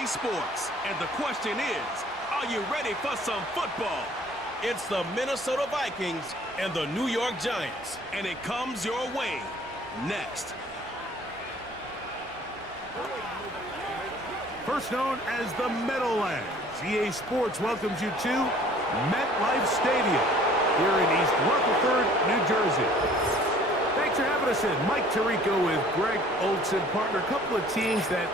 play sports. And the question is, are you ready for some football? It's the Minnesota Vikings and the New York Giants. And it comes your way next. First known as the Meadowlands, EA Sports welcomes you to MetLife Stadium here in East Rutherford, New Jersey. Thanks for having us in. Mike Tirico with Greg Olson, partner. A couple of teams that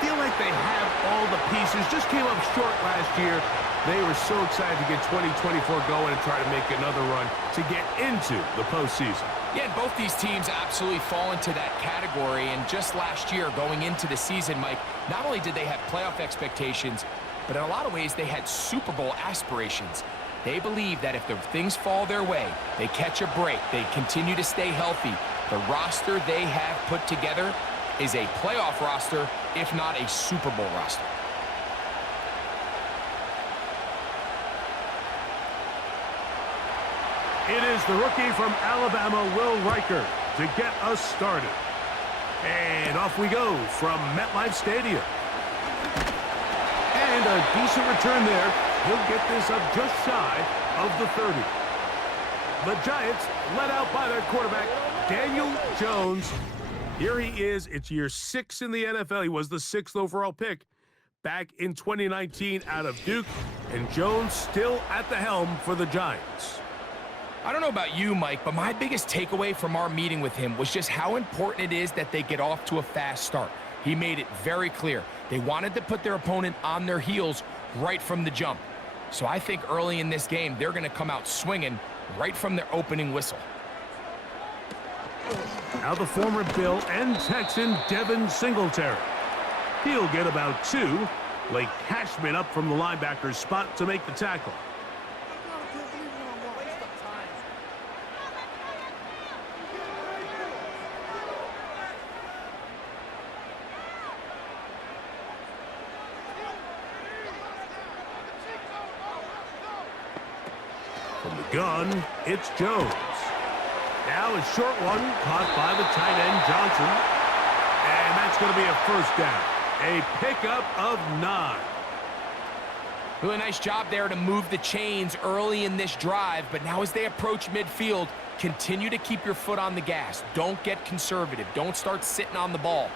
feel like they have all the pieces. Just came up short last year. They were so excited to get 2024 going and try to make another run to get into the postseason. Yeah, and both these teams absolutely fall into that category. And just last year, going into the season, Mike, not only did they have playoff expectations, but in a lot of ways, they had Super Bowl aspirations. They believe that if the things fall their way, they catch a break, they continue to stay healthy, the roster they have put together is a playoff roster, if not a Super Bowl roster. It is the rookie from Alabama, Will Riker, to get us started. And off we go from MetLife Stadium. And a decent return there. He'll get this up just shy of the 30. The Giants led out by their quarterback, Daniel Jones. Here he is. It's year 6 in the NFL. He was the 6th overall pick back in 2019 out of Duke. And Jones still at the helm for the Giants. I don't know about you, Mike, but my biggest takeaway from our meeting with him was just how important it is that they get off to a fast start. He made it very clear. They wanted to put their opponent on their heels right from the jump. So I think early in this game, they're going to come out swinging right from their opening whistle. Now the former Bill and Texan Devin Singletary. He'll get about 2. Blake Cashman up from the linebacker's spot to make the tackle. From the gun, it's Jones. Now a short one caught by the tight end Johnson. And that's going to be a first down. A pickup of 9. Really nice job there to move the chains early in this drive, but now as they approach midfield, continue to keep your foot on the gas. Don't get conservative. Don't start sitting on the ball.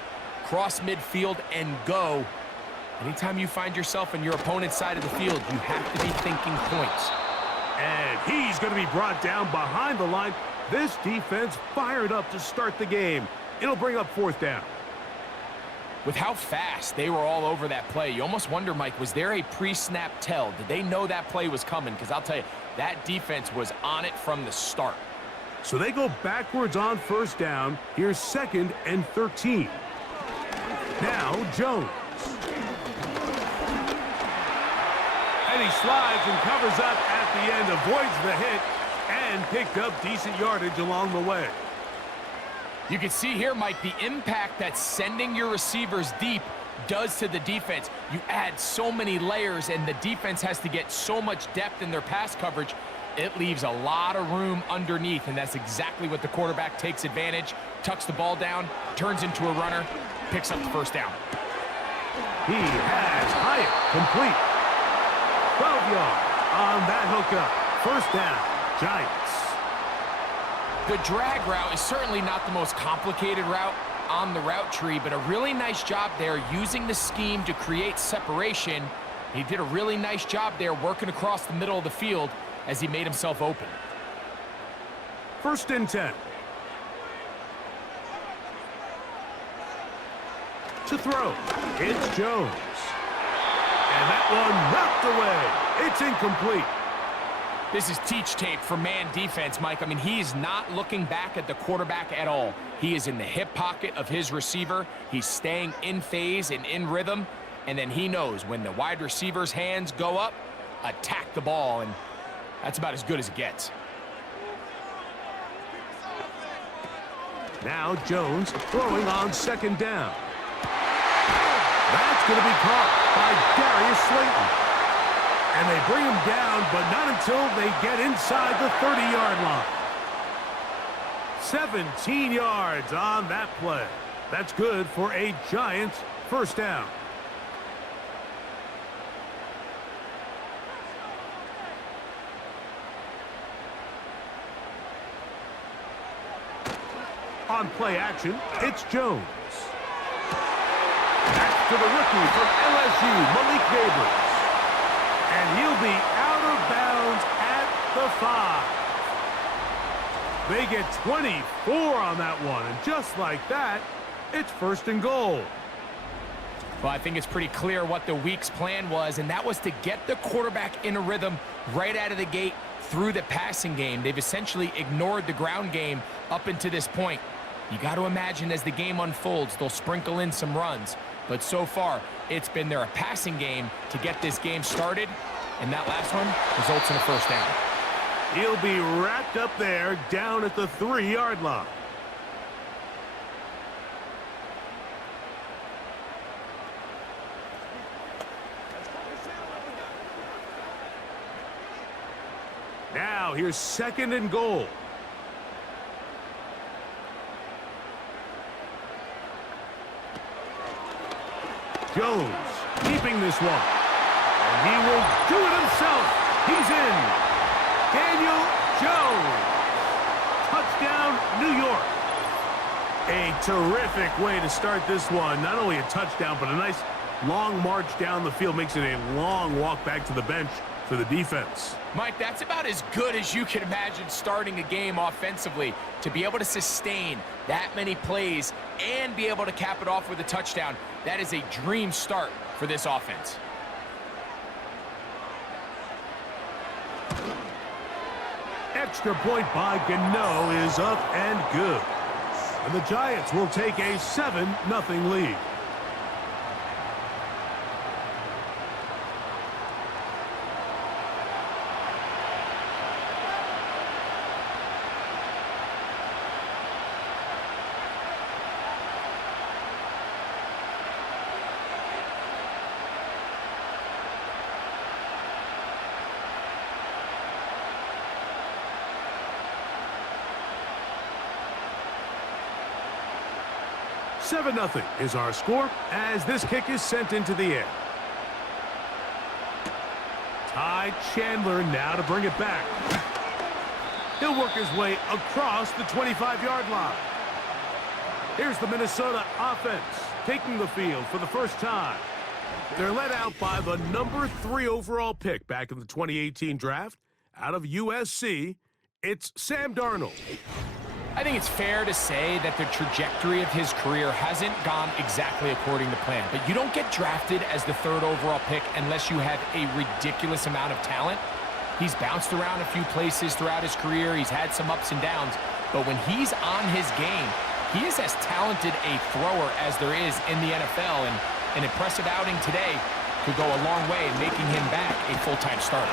Cross midfield and go. Anytime you find yourself on your opponent's side of the field, you have to be thinking points. And he's going to be brought down behind the line. This defense fired up to start the game. It'll bring up 4th down. With how fast they were all over that play, you almost wonder, Mike, was there a pre-snap tell? Did they know that play was coming? Because I'll tell you, that defense was on it from the start. So they go backwards on 1st down. Here's 2nd and 13. Now Jones. And he slides and covers up at the end, avoids the hit, and picked up decent yardage along the way. You can see here, Mike, the impact that sending your receivers deep does to the defense. You add so many layers, and the defense has to get so much depth in their pass coverage. It leaves a lot of room underneath, and that's exactly what the quarterback takes advantage, tucks the ball down, turns into a runner, picks up the first down. He has Hyatt complete. 12 yards on that hookup. First down, Giants. The drag route is certainly not the most complicated route on the route tree, but a really nice job there using the scheme to create separation. He did a really nice job there working across the middle of the field as he made himself open. 1st and 10. To throw, it's Jones. And that one knocked away. It's incomplete. This is teach tape for man defense, Mike. I mean, he is not looking back at the quarterback at all. He is in the hip pocket of his receiver. He's staying in phase and in rhythm. And then he knows when the wide receiver's hands go up, attack the ball. And that's about as good as it gets. Now Jones throwing on 2nd down. That's going to be caught by Darius Slayton. And they bring him down, but not until they get inside the 30-yard line. 17 yards on that play. That's good for a Giants first down. On play action, it's Jones. Back to the rookie from LSU, Malik Neighbors. And he'll be out of bounds at the 5. They get 24 on that one, and just like that, it's 1st and goal. Well, I think it's pretty clear what the week's plan was, and that was to get the quarterback in a rhythm right out of the gate through the passing game. They've essentially ignored the ground game up until this point. You got to imagine as the game unfolds, they'll sprinkle in some runs. But so far, it's been their passing game to get this game started, and that last one results in a 1st down. He'll be wrapped up there down at the 3-yard line. Now, here's 2nd and goal. Jones keeping this one. And he will do it himself. He's in. Daniel Jones. Touchdown, New York. A terrific way to start this one. Not only a touchdown, but a nice long march down the field. Makes it a long walk back to the bench for the defense. Mike, that's about as good as you can imagine starting a game offensively. To be able to sustain that many plays and be able to cap it off with a touchdown, that is a dream start for this offense. Extra point by Gano is up and good. And the Giants will take a 7-0 lead. Seven 7-0 is our score as this kick is sent into the air. Ty Chandler now to bring it back. He'll work his way across the 25-yard line. Here's the Minnesota offense taking the field for the first time. They're led out by the number 3 overall pick back in the 2018 draft out of USC. It's Sam Darnold. I think it's fair to say that the trajectory of his career hasn't gone exactly according to plan. But you don't get drafted as the 3rd overall pick unless you have a ridiculous amount of talent. He's bounced around a few places throughout his career. He's had some ups and downs. But when he's on his game, he is as talented a thrower as there is in the NFL. And an impressive outing today could go a long way in making him back a full-time starter.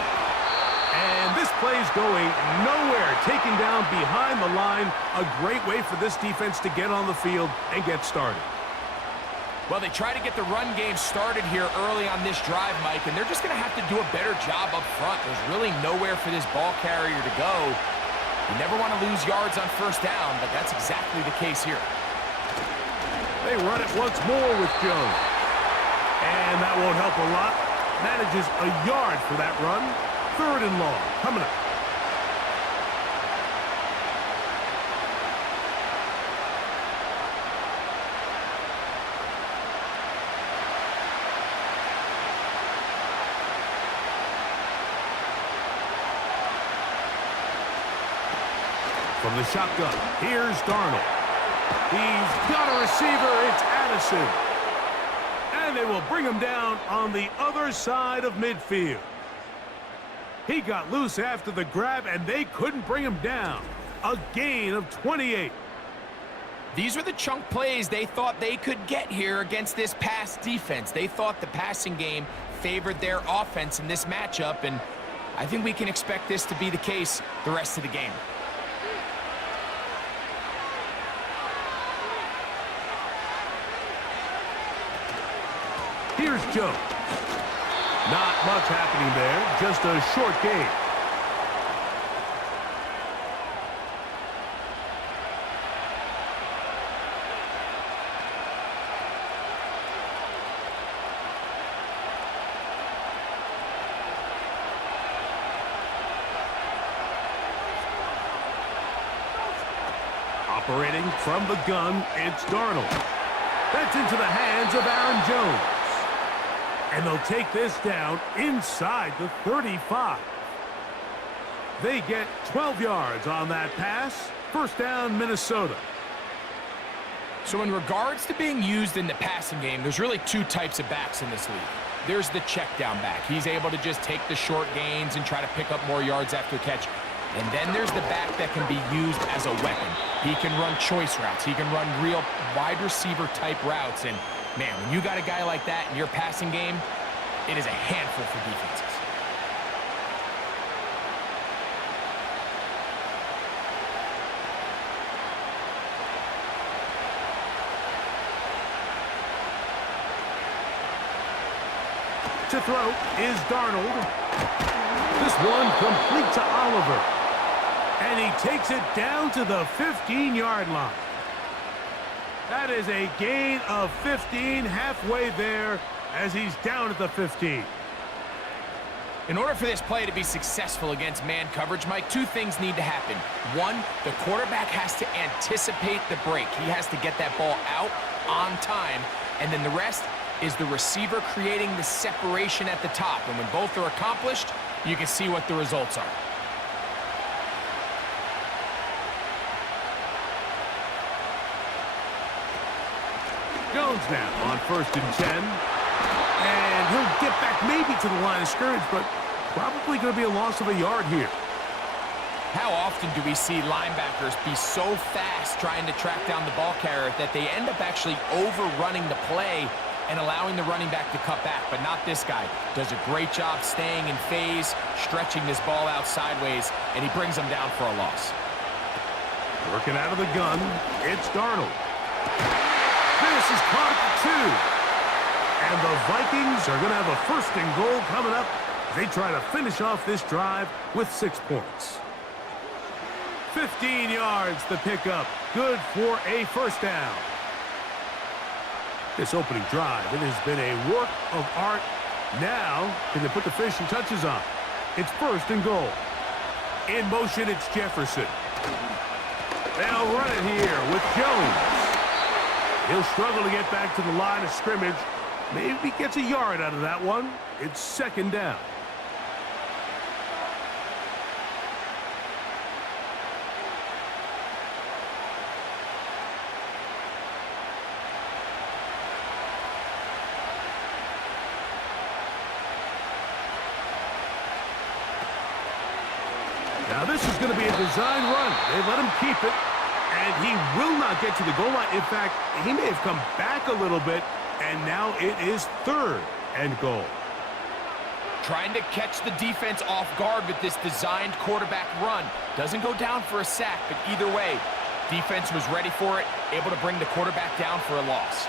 And this play's going nowhere. Taken down behind the line. A great way for this defense to get on the field and get started. Well, they try to get the run game started here early on this drive, Mike, and they're just going to have to do a better job up front. There's really nowhere for this ball carrier to go. You never want to lose yards on 1st down, but that's exactly the case here. They run it once more with Jones. And that won't help a lot. Manages a yard for that run. 3rd and long, coming up. From the shotgun, here's Darnold. He's got a receiver, it's Addison. And they will bring him down on the other side of midfield. He got loose after the grab, and they couldn't bring him down. A gain of 28. These were the chunk plays they thought they could get here against this pass defense. They thought the passing game favored their offense in this matchup, and I think we can expect this to be the case the rest of the game. Here's Joe. Not much happening there, just a short gain. Operating from the gun, it's Darnold. That's into the hands of Aaron Jones. And they'll take this down inside the 35. They get 12 yards on that pass. First down, Minnesota. So in regards to being used in the passing game, there's really two types of backs in this league. There's the check down back. He's able to just take the short gains and try to pick up more yards after catch. And then there's the back that can be used as a weapon. He can run choice routes. He can run real wide receiver type routes. And man, when you got a guy like that in your passing game, it is a handful for defenses. To throw is Darnold. This one complete to Oliver. And he takes it down to the 15-yard line. That is a gain of 15 halfway there as he's down at the 15. In order for this play to be successful against man coverage, Mike, two things need to happen. One, the quarterback has to anticipate the break. He has to get that ball out on time. And then the rest is the receiver creating the separation at the top. And when both are accomplished, you can see what the results are. Jones now on 1st and 10. And he'll get back maybe to the line of scrimmage, but probably going to be a loss of a yard here. How often do we see linebackers be so fast trying to track down the ball carrier that they end up actually overrunning the play and allowing the running back to cut back? But not this guy. Does a great job staying in phase, stretching this ball out sideways, and he brings them down for a loss. Working out of the gun, it's Darnold. This is caught at 2. And the Vikings are going to have a 1st and goal coming up. They try to finish off this drive with 6 points. 15 yards the pickup. Good for a 1st down. This opening drive, it has been a work of art. Now, can they put the finishing touches on? It's 1st and goal. In motion, it's Jefferson. They'll run it here with Jones. He'll struggle to get back to the line of scrimmage. Maybe gets a yard out of that one. It's 2nd down. Now this is going to be a design run. They let him keep it, and he will not get to the goal line. In fact, he may have come back a little bit, and now it is 3rd and goal. Trying to catch the defense off guard with this designed quarterback run. Doesn't go down for a sack, but either way, defense was ready for it, able to bring the quarterback down for a loss.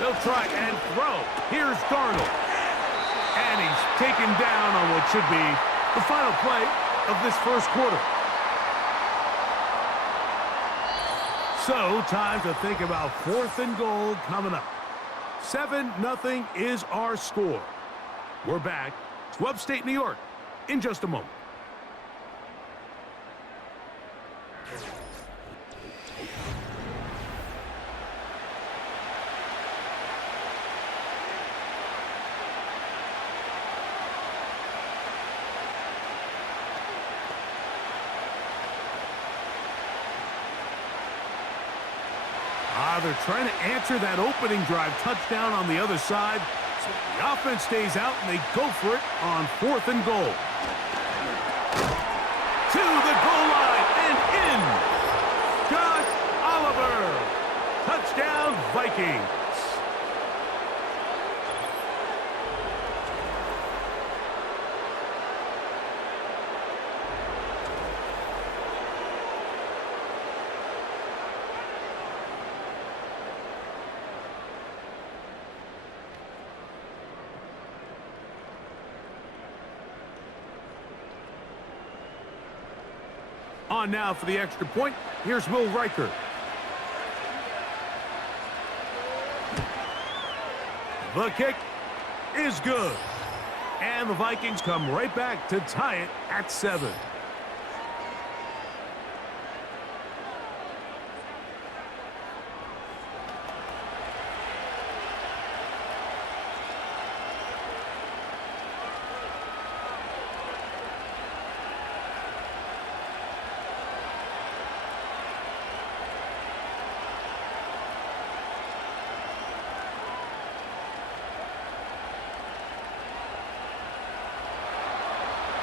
They'll try and throw. Here's Darnold. And he's taken down on what should be the final play of this 1st quarter. So, time to think about 4th and goal coming up. 7-0 is our score. We're back to upstate New York in just a moment. They're trying to answer that opening drive touchdown on the other side. So the offense stays out, and they go for it on 4th and goal. To the goal line and in. Josh Oliver. Touchdown, Vikings. On now for the extra point. Here's Will Riker. The kick is good. And the Vikings come right back to tie it at 7.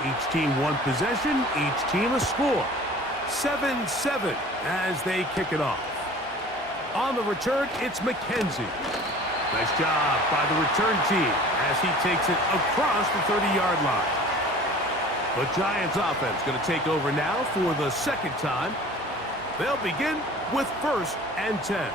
Each team one possession, each team a score. 7-7 as they kick it off. On the return, it's McKenzie. Nice job by the return team as he takes it across the 30-yard line. The Giants offense going to take over now for the second time. They'll begin with 1st and 10.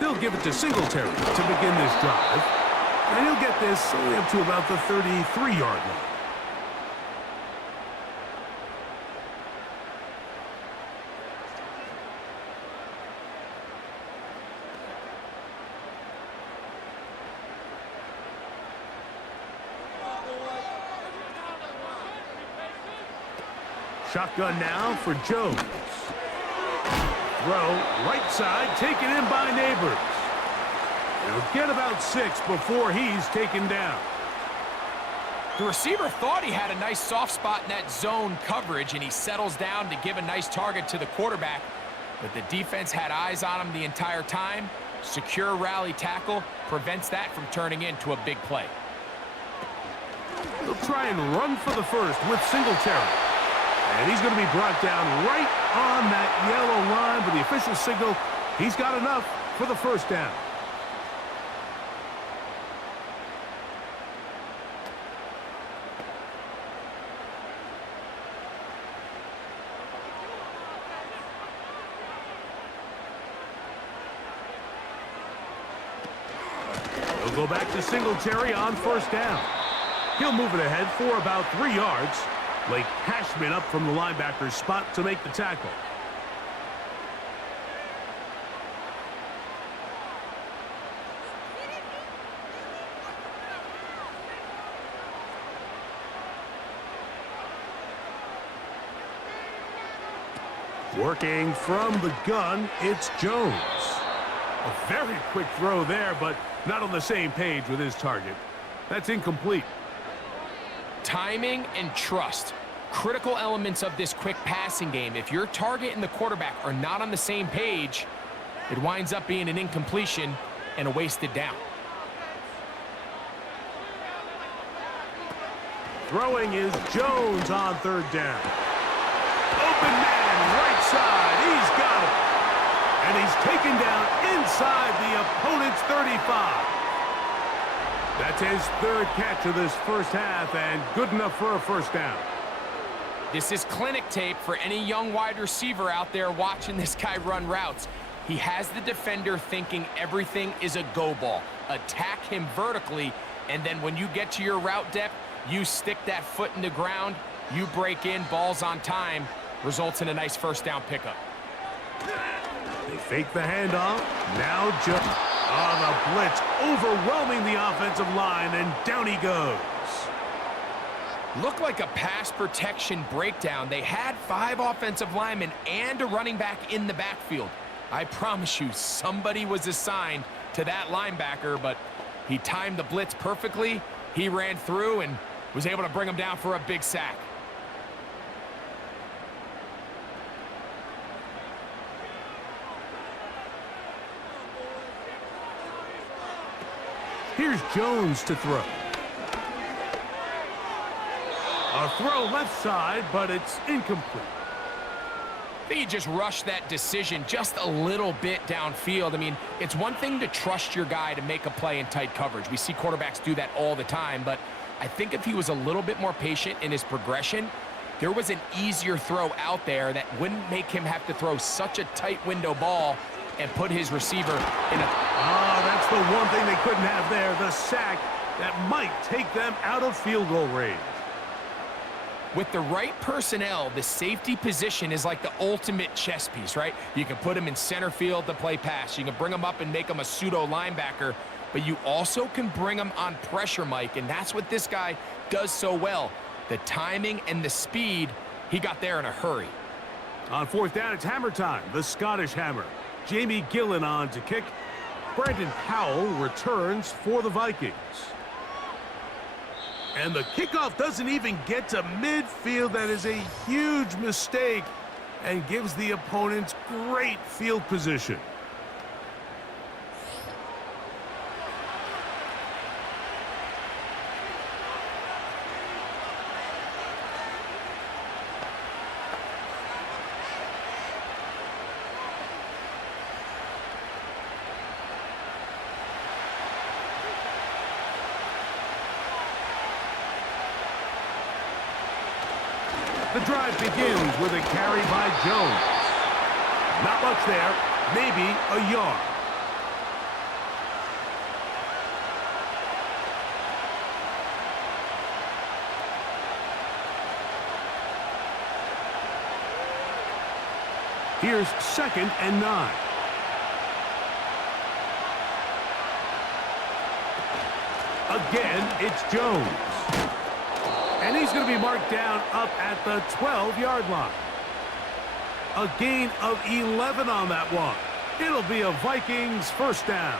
They'll give it to Singletary to begin this drive. And he'll get this only up to about the 33-yard line. Shotgun now for Jones. Throw, right side, taken in by Neighbors. He'll get about 6 before he's taken down. The receiver thought he had a nice soft spot in that zone coverage, and he settles down to give a nice target to the quarterback. But the defense had eyes on him the entire time. Secure rally tackle prevents that from turning into a big play. He'll try and run for the first with Singletary. And he's going to be brought down right on that yellow line, but the official signal, he's got enough for the first down. He'll go back to Singletary on 1st down. He'll move it ahead for about 3 yards. Blake Cashman up from the linebacker's spot to make the tackle. Working from the gun, it's Jones. A very quick throw there, but not on the same page with his target. That's incomplete. Timing and trust, critical elements of this quick passing game. If your target and the quarterback are not on the same page, it winds up being an incompletion and a wasted down. Throwing is Jones on 3rd down. Open man, right side, he's got it. And he's taken down inside the opponent's 35. That's his 3rd catch of this first half, and good enough for a first down. This is clinic tape for any young wide receiver out there watching this guy run routes. He has the defender thinking everything is a go ball. Attack him vertically, and then when you get to your route depth, you stick that foot in the ground, you break in, balls on time, results in a nice first down pickup. They fake the handoff. Now just on the blitz, overwhelming the offensive line, and down he goes. Looked like a pass protection breakdown. They had 5 offensive linemen and a running back in the backfield. I promise you, somebody was assigned to that linebacker, but he timed the blitz perfectly. He ran through and was able to bring him down for a big sack. Here's Jones to throw. A throw left side, but it's incomplete. I think he just rushed that decision just a little bit downfield. I mean, it's one thing to trust your guy to make a play in tight coverage. We see quarterbacks do that all the time, but I think if he was a little bit more patient in his progression, there was an easier throw out there that wouldn't make him have to throw such a tight window ball and put his receiver in a... That's the one thing they couldn't have there, the sack that might take them out of field goal range. With the right personnel, the safety position is like the ultimate chess piece, right? You can put him in center field to play pass. You can bring him up and make him a pseudo linebacker, but you also can bring him on pressure, Mike, and that's what this guy does so well. The timing and the speed, he got there in a hurry. On 4th down, it's hammer time, the Scottish hammer. Jamie Gillen on to kick. Brandon Powell returns for the Vikings. And the kickoff doesn't even get to midfield. That is a huge mistake and gives the opponents great field position. The drive begins with a carry by Jones. Not much there, maybe a yard. Here's 2nd and 9. Again, it's Jones. And he's going to be marked down up at the 12-yard line. A gain of 11 on that one. It'll be a Vikings first down.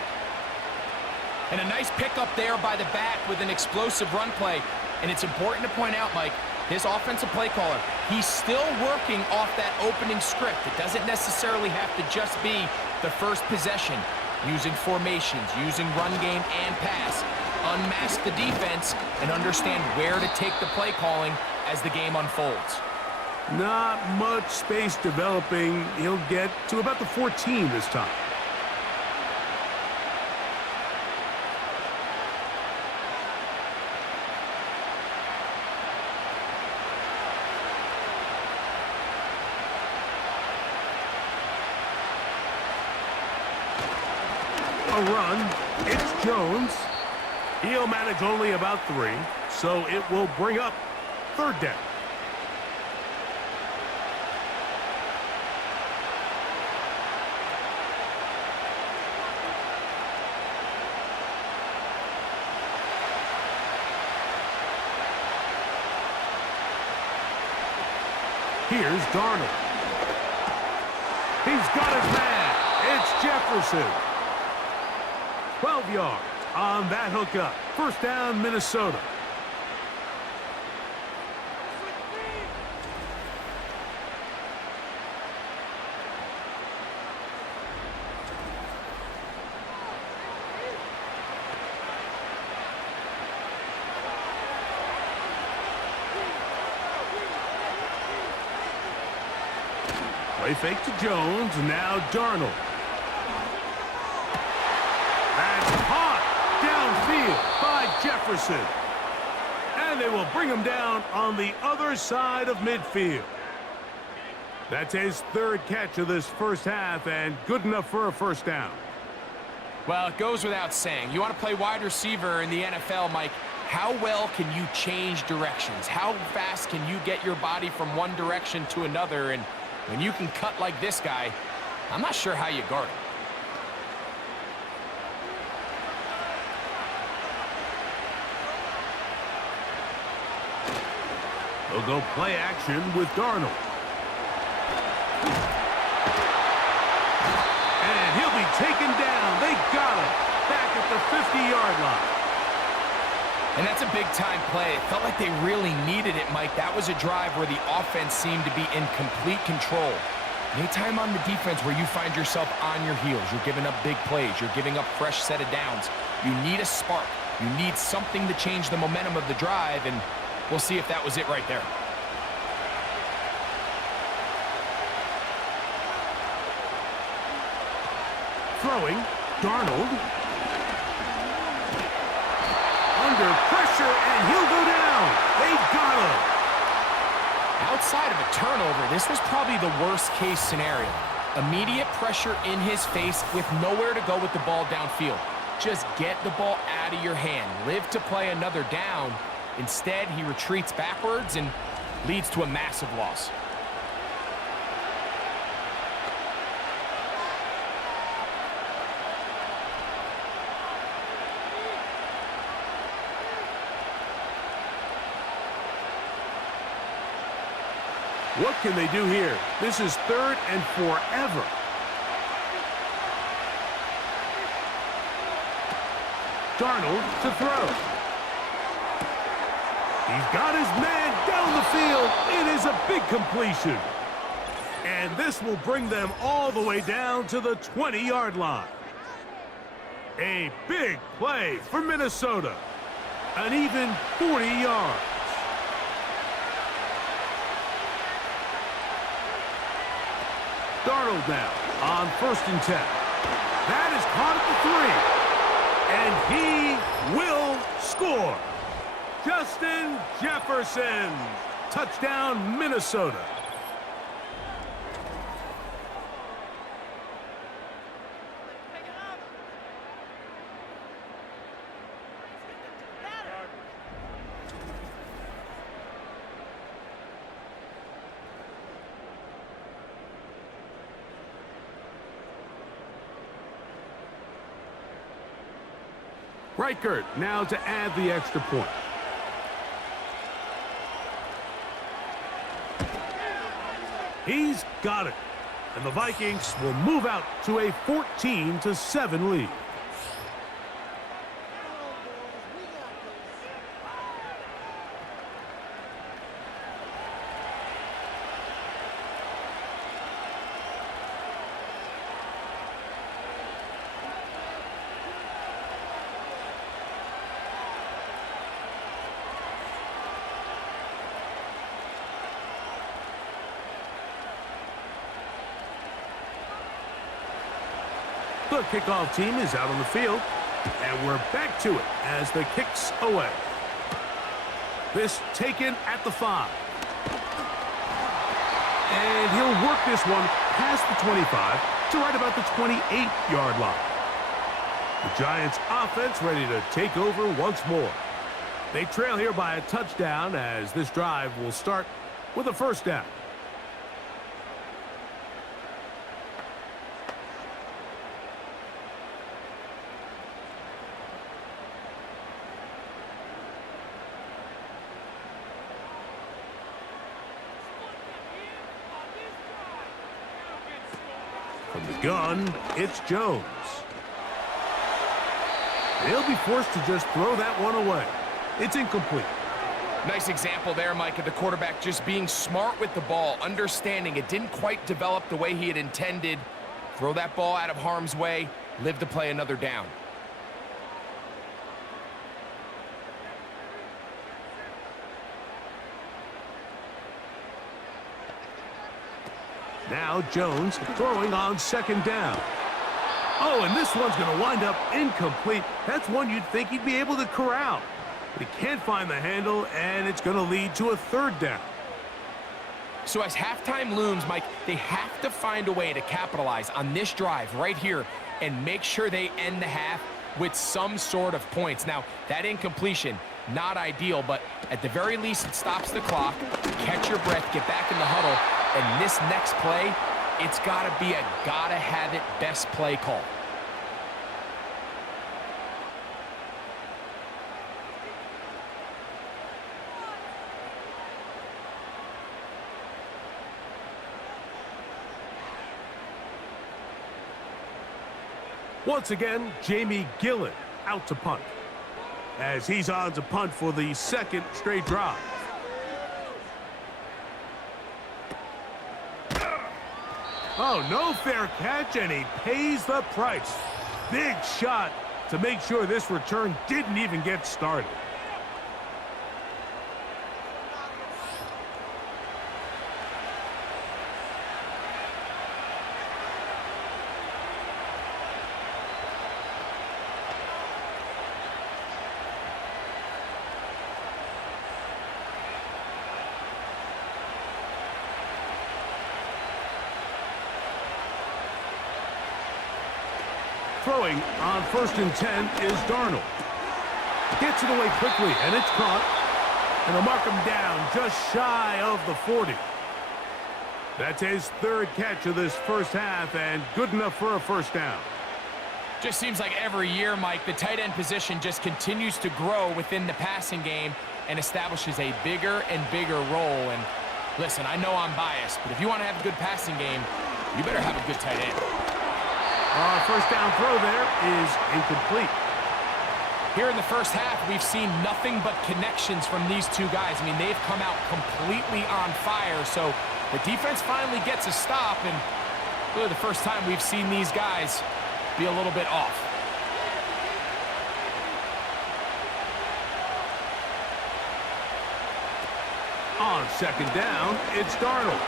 And a nice pickup there by the back with an explosive run play. And it's important to point out, Mike, this offensive play caller, he's still working off that opening script. It doesn't necessarily have to just be the first possession. Using formations, using run game and pass. Unmask the defense and understand where to take the play calling as the game unfolds. Not much space developing. He'll get to about the 14 this time. A run. It's Jones. He'll manage only about 3, so it will bring up 3rd down. Here's Darnold. He's got his man. It's Jefferson. 12 yards on that hookup. First down, Minnesota. Play fake to Jones. Now Darnold. That's caught downfield by Jefferson. And they will bring him down on the other side of midfield. That's his 3rd catch of this first half and good enough for a first down. Well, it goes without saying. You want to play wide receiver in the NFL, Mike, how well can you change directions? How fast can you get your body from one direction to another? And when you can cut like this guy, I'm not sure how you guard him. They'll go play action with Darnold. And he'll be taken down. They got him back at the 50-yard line. And that's a big-time play. It felt like they really needed it, Mike. That was a drive where the offense seemed to be in complete control. Anytime on the defense where you find yourself on your heels, you're giving up big plays, you're giving up fresh set of downs, you need a spark. You need something to change the momentum of the drive, and we'll see if that was it right there. Throwing, Darnold. Under pressure, and he'll go down. They got him. Outside of a turnover, this was probably the worst-case scenario. Immediate pressure in his face with nowhere to go with the ball downfield. Just get the ball out of your hand. Live to play another down. Instead, he retreats backwards and leads to a massive loss. What can they do here? This is 3rd and forever. Darnold to throw. He's got his man down the field. It is a big completion. And this will bring them all the way down to the 20-yard line. A big play for Minnesota. An even 40 yards. Darnold now on 1st and 10. That is caught at the 3. And he will score. Justin Jefferson. Touchdown, Minnesota. Reichert now to add the extra point. He's got it. And the Vikings will move out to a 14-7 lead. The kickoff team is out on the field, and we're back to it as the kick's away. This taken at the 5. And he'll work this one past the 25 to right about the 28-yard line. The Giants offense ready to take over once more. They trail here by a touchdown as this drive will start with a 1st down. From the gun, it's Jones. They'll be forced to just throw that one away. It's incomplete. Nice example there, Mike, of the quarterback just being smart with the ball, understanding it didn't quite develop the way he had intended. Throw that ball out of harm's way, live to play another down. Now Jones throwing on 2nd down. Oh, and this one's going to wind up incomplete. That's one you'd think he'd be able to corral. But he can't find the handle, and it's going to lead to a 3rd down. So as halftime looms, Mike, they have to find a way to capitalize on this drive right here and make sure they end the half with some sort of points. Now, that incompletion, not ideal, but at the very least, it stops the clock. Catch your breath, get back in the huddle. And this next play, it's got to be a gotta-have-it best play call. Once again, Jamie Gillen out to punt, as he's on to punt for the 2nd straight drive. Oh, no fair catch, and he pays the price. Big shot to make sure this return didn't even get started. Throwing on 1st and 10 is Darnold. Gets it away quickly, and it's caught. And they'll mark him down just shy of the 40. That's his 3rd catch of this 1st half, and good enough for a 1st down. Just seems like every year, Mike, the tight end position just continues to grow within the passing game and establishes a bigger and bigger role. And listen, I know I'm biased, but if you want to have a good passing game, you better have a good tight end. 1st down throw there is incomplete. Here in the first half, we've seen nothing but connections from these two guys. I mean, they've come out completely on fire, so the defense finally gets a stop, and really the first time we've seen these guys be a little bit off. On second down, it's Darnold.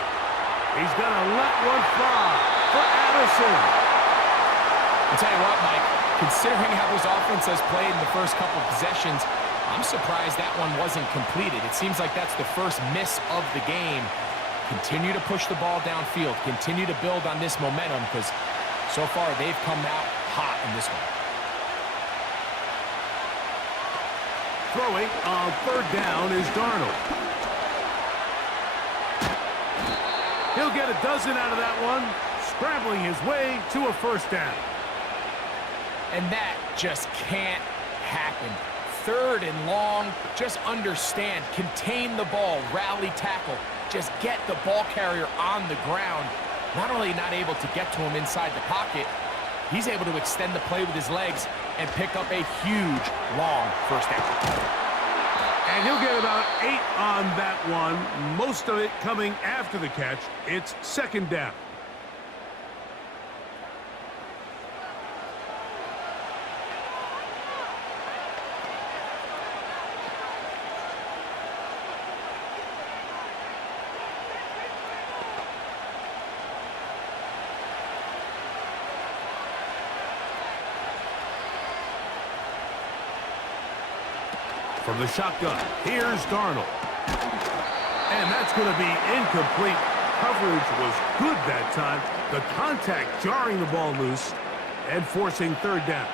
He's going to let one fly for Addison. I'll tell you what, Mike, considering how this offense has played in the first couple possessions, I'm surprised that one wasn't completed. It seems like that's the first miss of the game. Continue to push the ball downfield. Continue to build on this momentum because so far they've come out hot in this one. Throwing on third down is Darnold. He'll get a dozen out of that one, scrambling his way to a first down. And that just can't happen. Third and long, just understand, contain the ball, rally tackle, just get the ball carrier on the ground. Not only not able to get to him inside the pocket, he's able to extend the play with his legs and pick up a huge, long first down. And he'll get about 8 on that one, most of it coming after the catch. It's second down. From the shotgun, here's Darnold. And that's going to be incomplete. Coverage was good that time. The contact jarring the ball loose and forcing third down.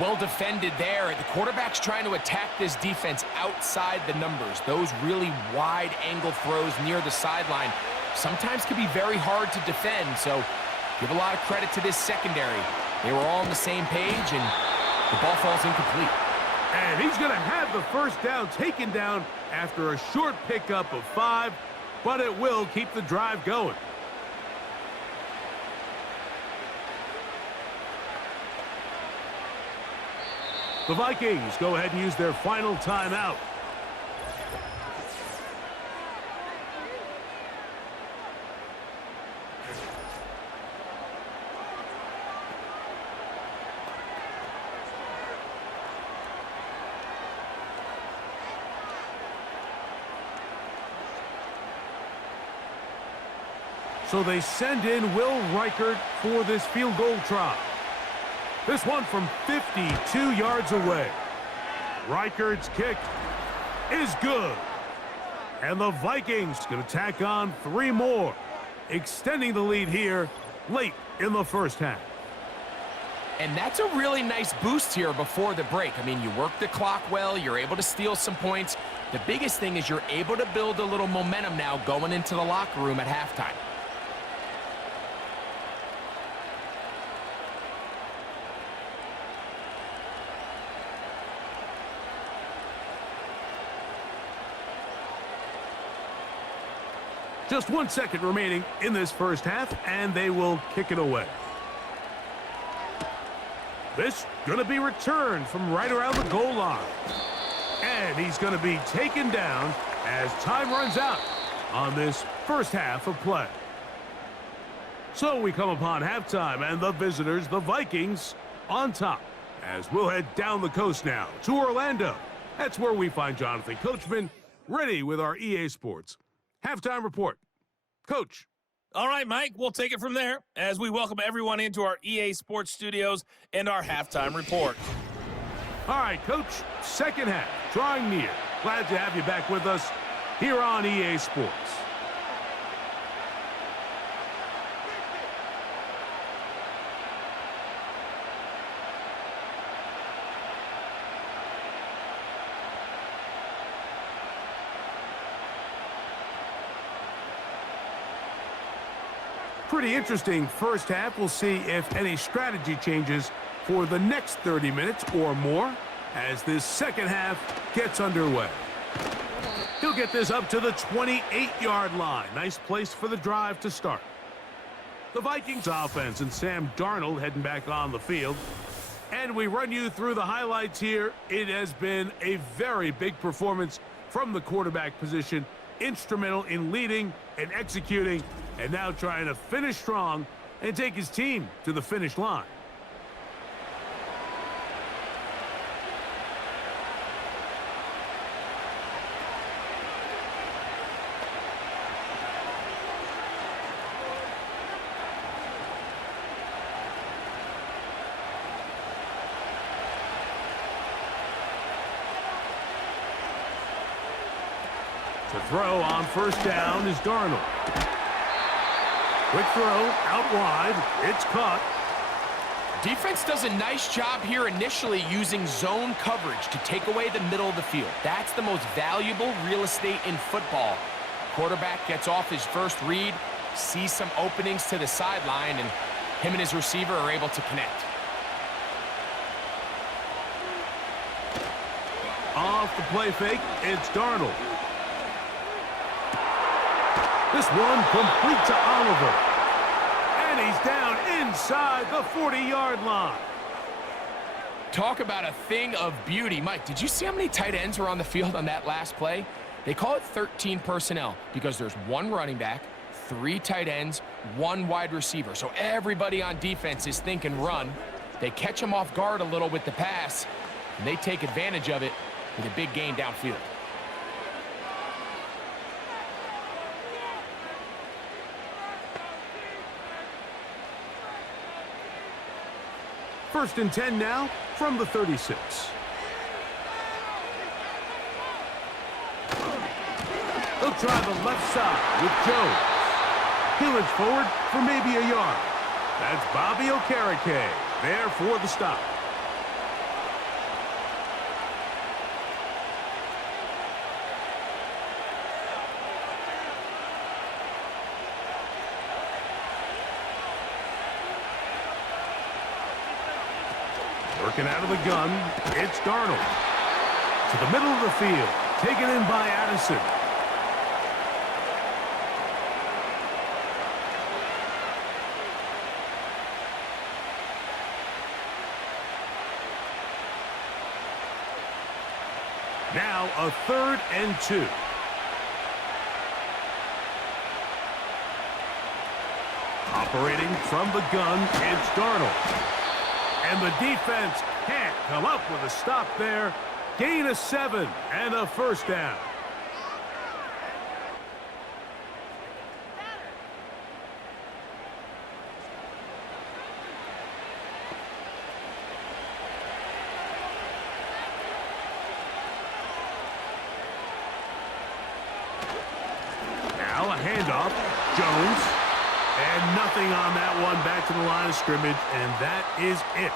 Well defended there. The quarterback's trying to attack this defense outside the numbers. Those really wide angle throws near the sideline sometimes can be very hard to defend. So give a lot of credit to this secondary. They were all on the same page and the ball falls incomplete. And he's going to have the first down taken down after a short pickup of 5, but it will keep the drive going. The Vikings go ahead and use their final timeout. So they send in Will Reichert for this field goal try. This one from 52 yards away. Reichert's kick is good. And the Vikings going to tack on 3 more, extending the lead here late in the first half. And that's a really nice boost here before the break. I mean, you work the clock well, you're able to steal some points. The biggest thing is you're able to build a little momentum now going into the locker room at halftime. Just 1 second remaining in this first half, and they will kick it away. This going to be returned from right around the goal line. And he's going to be taken down as time runs out on this first half of play. So we come upon halftime, and the visitors, the Vikings, on top. As we'll head down the coast now to Orlando. That's where we find Jonathan Coachman, ready with our EA Sports halftime report. Coach. All right, Mike, we'll take it from there as we welcome everyone into our EA Sports studios and our halftime report. All right, Coach, second half, drawing near. Glad to have you back with us here on EA Sports. Pretty interesting first half. We'll see if any strategy changes for the next 30 minutes or more as this second half gets underway. He'll get this up to the 28-yard line. Nice place for the drive to start. The Vikings offense and Sam Darnold heading back on the field. And we run you through the highlights here. It has been a very big performance from the quarterback position. Instrumental in leading and executing, and now trying to finish strong and take his team to the finish line. To throw on first down is Darnold. Quick throw, out wide. It's caught. Defense does a nice job here initially using zone coverage to take away the middle of the field. That's the most valuable real estate in football. Quarterback gets off his first read, sees some openings to the sideline, and him and his receiver are able to connect. Off the play fake, it's Darnold. This one complete to Oliver. And he's down inside the 40-yard line. Talk about a thing of beauty. Mike, did you see how many tight ends were on the field on that last play? They call it 13 personnel because there's one running back, 3 tight ends, 1 wide receiver. So everybody on defense is thinking run. They catch him off guard a little with the pass, and they take advantage of it with a big gain downfield. First and 10 now from the 36. They'll try the left side with Jones. He'll inch forward for maybe a yard. That's Bobby Okereke there for the stop. Working out of the gun, it's Darnold. To the middle of the field, taken in by Addison. Now a 3rd and 2. Operating from the gun, it's Darnold. And the defense can't come up with a stop there. Gain of 7 and a first down. Now a handoff. Jones. And nothing on that one, back to the line of scrimmage, and that is it.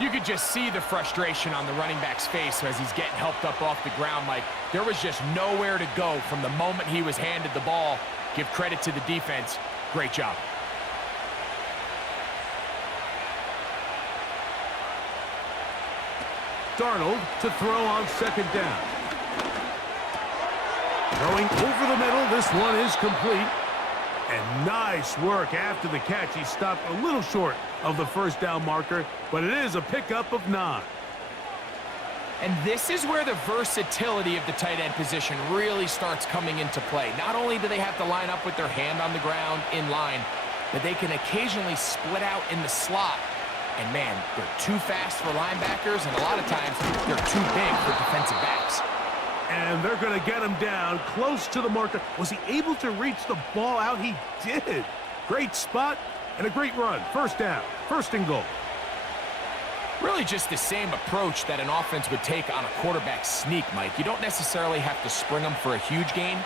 You could just see the frustration on the running back's face as he's getting helped up off the ground, Mike. There was just nowhere to go from the moment he was handed the ball. Give credit to the defense. Great job. Darnold to throw on second down. Throwing over the middle, this one is complete. And nice work after the catch. He stopped a little short of the first down marker, but it is a pickup of 9. And this is where the versatility of the tight end position really starts coming into play. Not only do they have to line up with their hand on the ground in line, but they can occasionally split out in the slot. And man, they're too fast for linebackers, and a lot of times they're too big for defensive backs. And they're going to get him down close to the marker. Was he able to reach the ball out? He did. Great spot and a great run. First down, 1st and goal. Really just the same approach that an offense would take on a quarterback sneak, Mike. You don't necessarily have to spring them for a huge gain.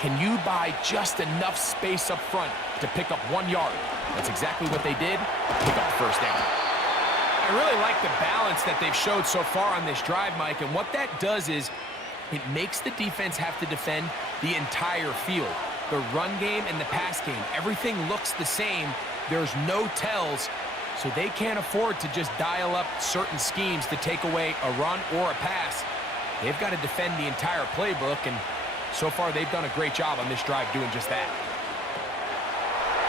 Can you buy just enough space up front to pick up 1 yard? That's exactly what they did. Pick up the first down. I really like the balance that they've showed so far on this drive, Mike, and what that does is it makes the defense have to defend the entire field. The run game and the pass game, everything looks the same. There's no tells, so they can't afford to just dial up certain schemes to take away a run or a pass. They've got to defend the entire playbook, and so far they've done a great job on this drive doing just that.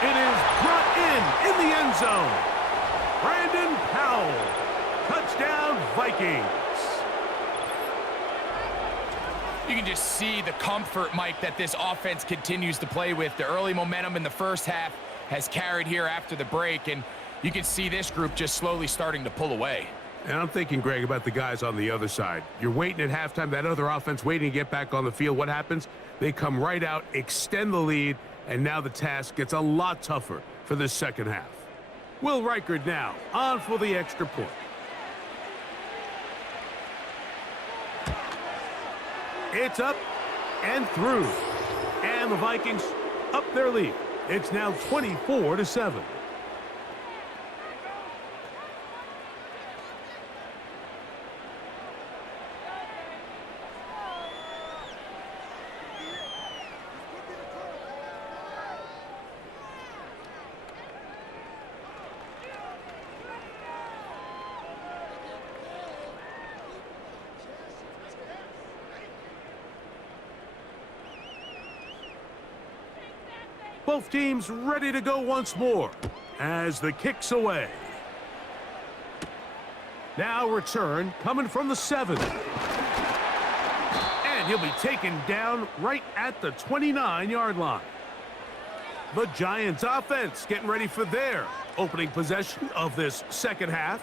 It is brought in the end zone. Brandon Powell. Touchdown, Vikings. You can just see the comfort, Mike, that this offense continues to play with. The early momentum in the first half has carried here after the break, and you can see this group just slowly starting to pull away. And I'm thinking, Greg, about the guys on the other side. You're waiting at halftime, that other offense waiting to get back on the field. What happens? They come right out, extend the lead, and now the task gets a lot tougher for this second half. Will Reichard now on for the extra point. It's up and through. And the Vikings up their lead. It's now 24-7. Both teams ready to go once more as the kick's away. Now return coming from the 7. And he'll be taken down right at the 29-yard line. The Giants offense getting ready for their opening possession of this second half.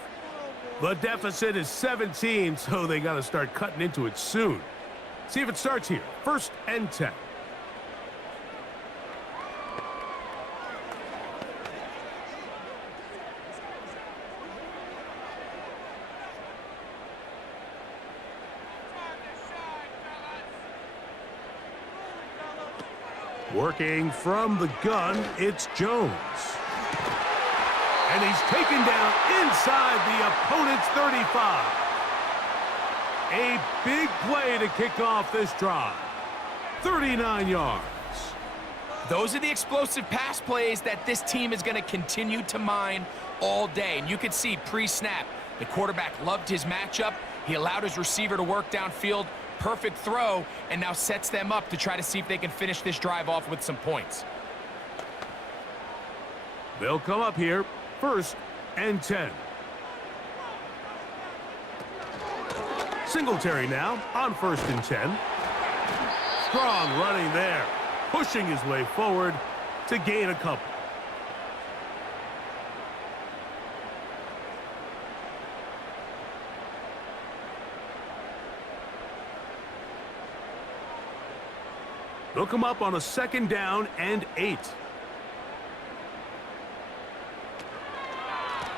The deficit is 17, so they got to start cutting into it soon. See if it starts here. 1st and 10. Working from the gun, it's Jones. And he's taken down inside the opponent's 35. A big play to kick off this drive. 39 yards. Those are the explosive pass plays that this team is going to continue to mine all day. And you can see pre-snap, the quarterback loved his matchup. He allowed his receiver to work downfield. Perfect throw, and now sets them up to try to see if they can finish this drive off with some points. They'll come up here, 1st and 10. Singletary now on 1st and 10. Strong running there, pushing his way forward to gain a couple. They'll come up on a 2nd down and 8.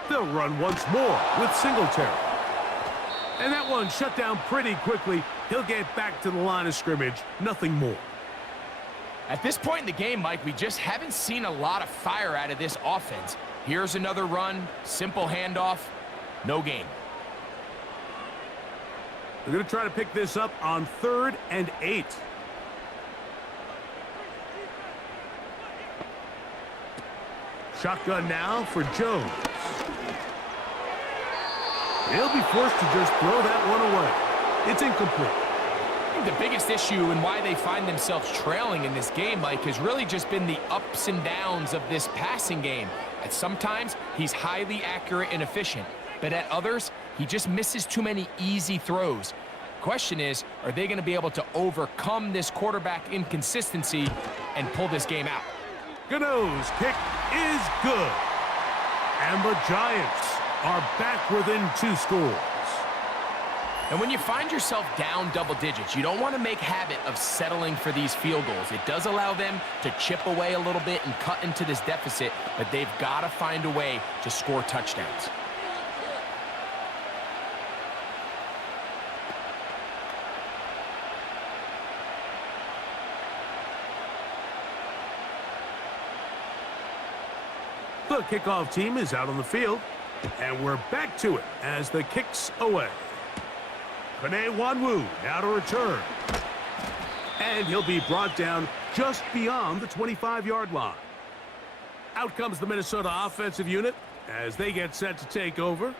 They'll run once more with Singletary. And that one shut down pretty quickly. He'll get back to the line of scrimmage. Nothing more. At this point in the game, Mike, we just haven't seen a lot of fire out of this offense. Here's another run, simple handoff, no gain. They're going to try to pick this up on 3rd and 8. Shotgun now for Jones. He'll be forced to just throw that one away. It's incomplete. I think the biggest issue and why they find themselves trailing in this game, Mike, has really just been the ups and downs of this passing game. At sometimes, he's highly accurate and efficient, but at others, he just misses too many easy throws. Question is, are they going to be able to overcome this quarterback inconsistency and pull this game out? Gano's kick is good. And the Giants are back within 2 scores. And when you find yourself down double digits, you don't want to make habit of settling for these field goals. It does allow them to chip away a little bit and cut into this deficit, but they've got to find a way to score touchdowns. The kickoff team is out on the field, and we're back to it as the kick's away. Kene Wanwu now to return. And he'll be brought down just beyond the 25-yard line. Out comes the Minnesota offensive unit as they get set to take over.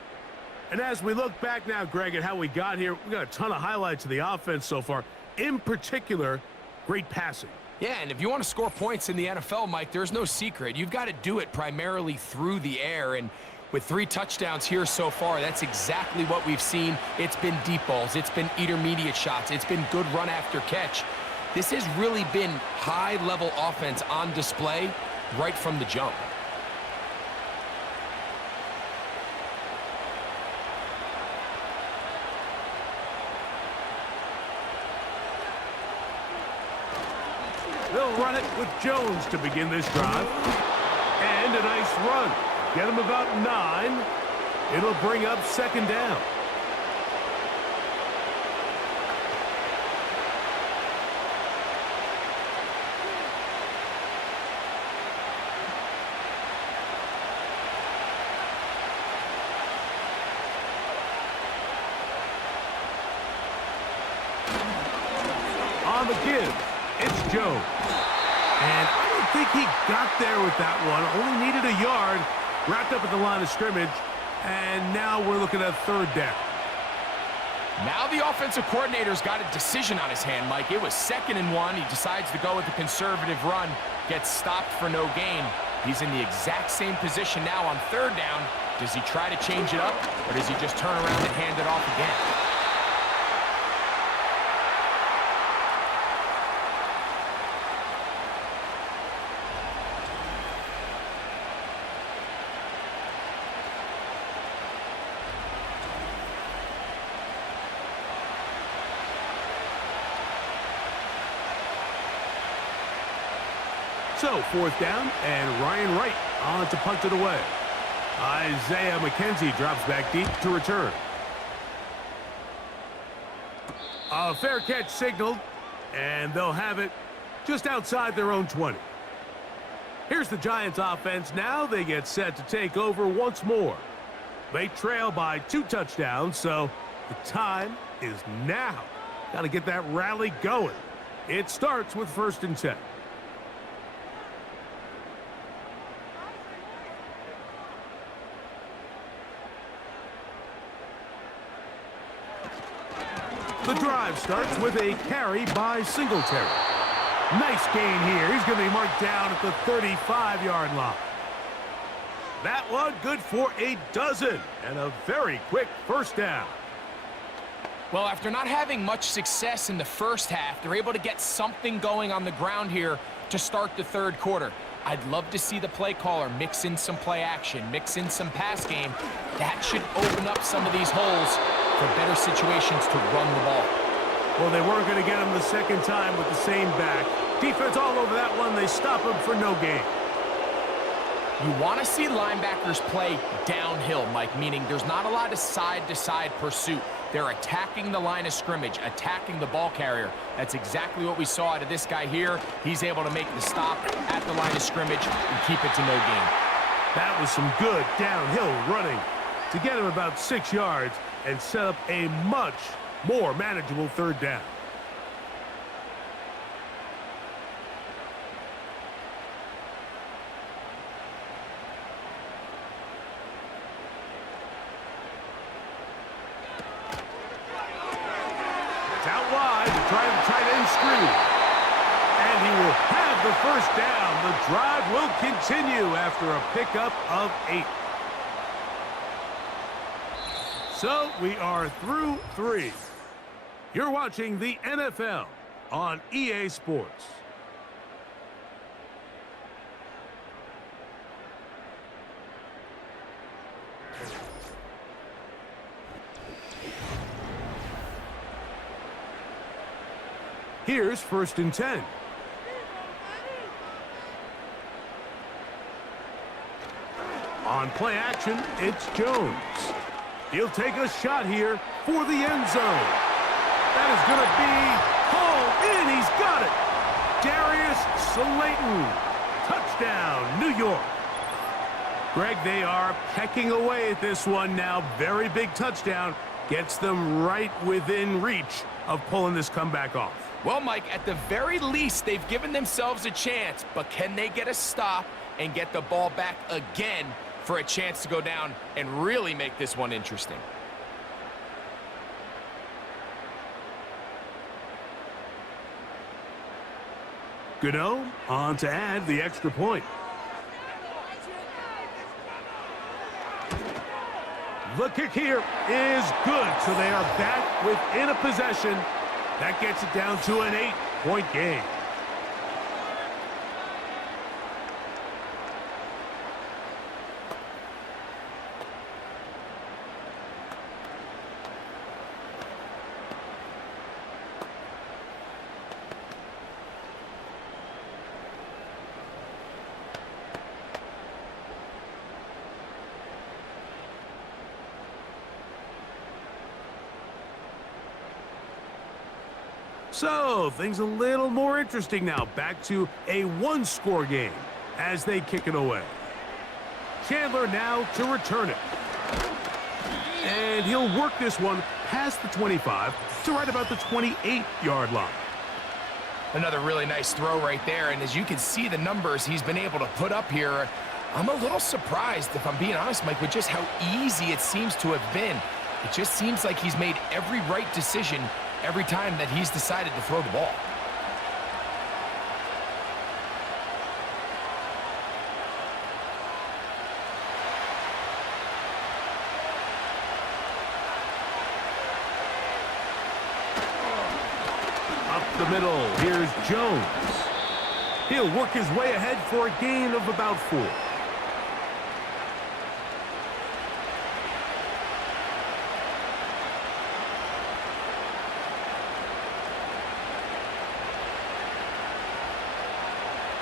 And as we look back now, Greg, at how we got here, we got a ton of highlights of the offense so far. In particular, great passing. Yeah, and if you want to score points in the NFL, Mike, there's no secret. You've got to do it primarily through the air, and With 3 touchdowns here so far, that's exactly what we've seen. It's been deep balls. It's been intermediate shots. It's been good run after catch. This has really been high-level offense on display right from the jump. They'll run it with Jones to begin this drive. And a nice run. Get him about 9. It'll bring up 2nd down. On the give, it's Jones. And I don't think he got there with that one. Only needed a yard. Wrapped up at the line of scrimmage. And now we're looking at 3rd down. Now the offensive coordinator's got a decision on his hand, Mike. It was 2nd and 1. He decides to go with the conservative run. Gets stopped for no gain. He's in the exact same position now on 3rd down. Does he try to change it up, or does he just turn around and hand it off again? So, 4th down, and Ryan Wright on to punt it away. Isaiah McKenzie drops back deep to return. A fair catch signaled, and they'll have it just outside their own 20. Here's the Giants offense now. They get set to take over once more. They trail by 2 touchdowns, so the time is now. Got to get that rally going. It starts with 1st and 10. The drive starts with a carry by Singletary. Nice gain here. He's going to be marked down at the 35-yard line. That one good for a dozen and a very quick 1st down. Well, after not having much success in the first half, they're able to get something going on the ground here to start the 3rd quarter. I'd love to see the play caller mix in some play action, mix in some pass game. That should open up some of these holes for better situations to run the ball. Well, they weren't going to get him the 2nd time with the same back. Defense all over that one. They stop him for no gain. You want to see linebackers play downhill, Mike, meaning there's not a lot of side-to-side pursuit. They're attacking the line of scrimmage, attacking the ball carrier. That's exactly what we saw out of this guy here. He's able to make the stop at the line of scrimmage and keep it to no gain. That was some good downhill running to get him about 6 yards and set up a much more manageable 3rd down. It's out wide to try the tight end screen. And he will have the 1st down. The drive will continue after a pickup of 8. So we are through 3. You're watching the NFL on EA Sports. Here's 1st and 10. On play action, it's Jones. He'll take a shot here for the end zone. That is going to be hauled in. He's got it. Darius Slayton. Touchdown, New York. Greg, they are pecking away at this one now. Very big touchdown. Gets them right within reach of pulling this comeback off. Well, Mike, at the very least, they've given themselves a chance, but can they get a stop and get the ball back again for a chance to go down and really make this one interesting? Gano on to add the extra point. The kick here is good, so they are back within a possession. That gets it down to an 8-point game. So, things a little more interesting now. Back to a one-score game as they kick it away. Chandler now to return it. And he'll work this one past the 25 to right about the 28-yard line. Another really nice throw right there, and as you can see the numbers he's been able to put up here, I'm a little surprised, if I'm being honest, Mike, with just how easy it seems to have been. It just seems like he's made every right decision every time that he's decided to throw the ball. Up the middle, here's Jones. He'll work his way ahead for a gain of about 4.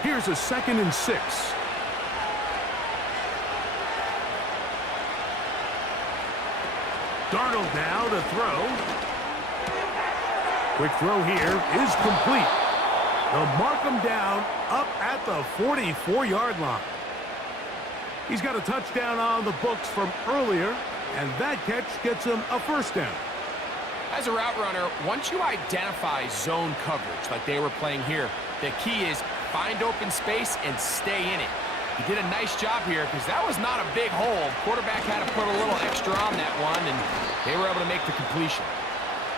Here's a 2nd and 6. Darnold now to throw. Quick throw here is complete. They'll mark him down up at the 44-yard line. He's got a touchdown on the books from earlier, and that catch gets him a first down. As a route runner, once you identify zone coverage like they were playing here, the key is find open space and stay in it. He did a nice job here because that was not a big hole. Quarterback had to put a little extra on that one, and they were able to make the completion.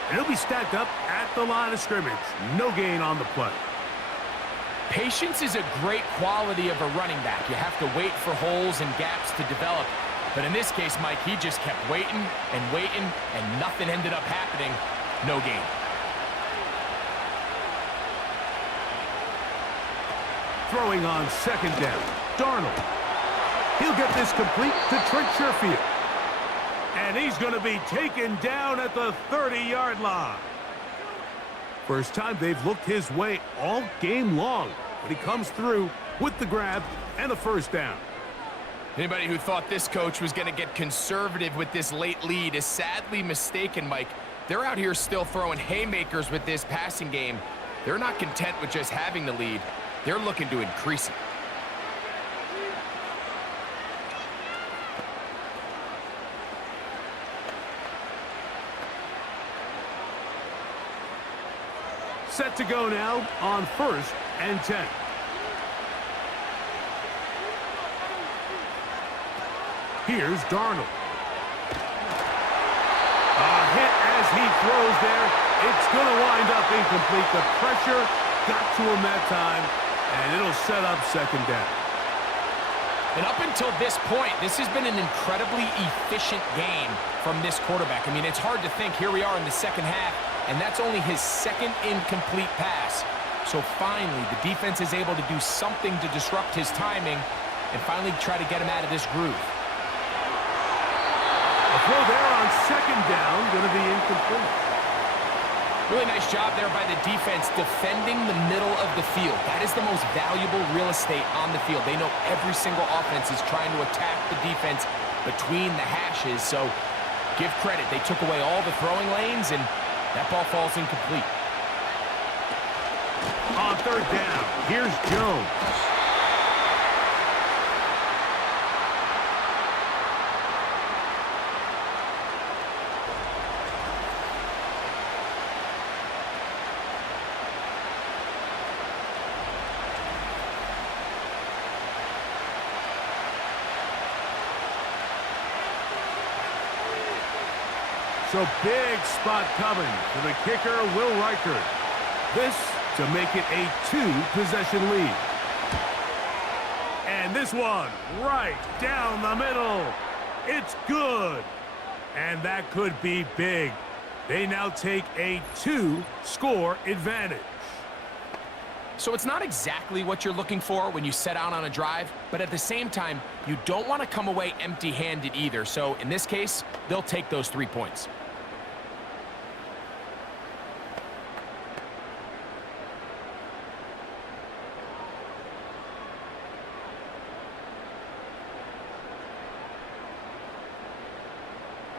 And he'll be stacked up at the line of scrimmage. No gain on the play. Patience is a great quality of a running back. You have to wait for holes and gaps to develop. But in this case, Mike, he just kept waiting and waiting, and nothing ended up happening. No gain. Throwing on 2nd down, Darnold. He'll get this complete to Trent Sherfield. And he's going to be taken down at the 30-yard line. First time they've looked his way all game long, but he comes through with the grab and a first down. Anybody who thought this coach was going to get conservative with this late lead is sadly mistaken, Mike. They're out here still throwing haymakers with this passing game. They're not content with just having the lead. They're looking to increase it. Set to go now on 1st and 10. Here's Darnold. A hit as he throws there. It's going to wind up incomplete. The pressure got to him that time, and it'll set up 2nd down. And up until this point, this has been an incredibly efficient game from this quarterback. I mean, it's hard to think. Here we are in the second half, and that's only his 2nd incomplete pass. So finally, the defense is able to do something to disrupt his timing and finally try to get him out of this groove. A throw there on 2nd down, going to be incomplete. Really nice job there by the defense defending the middle of the field. That is the most valuable real estate on the field. They know every single offense is trying to attack the defense between the hashes. So give credit. They took away all the throwing lanes, and that ball falls incomplete. On 3rd down, here's Jones. So big spot coming for the kicker, Will Reichert. This to make it a 2-possession lead. And this one right down the middle. It's good. And that could be big. They now take a 2-score advantage. So it's not exactly what you're looking for when you set out on a drive, but at the same time, you don't want to come away empty-handed either. So in this case, they'll take those 3 points.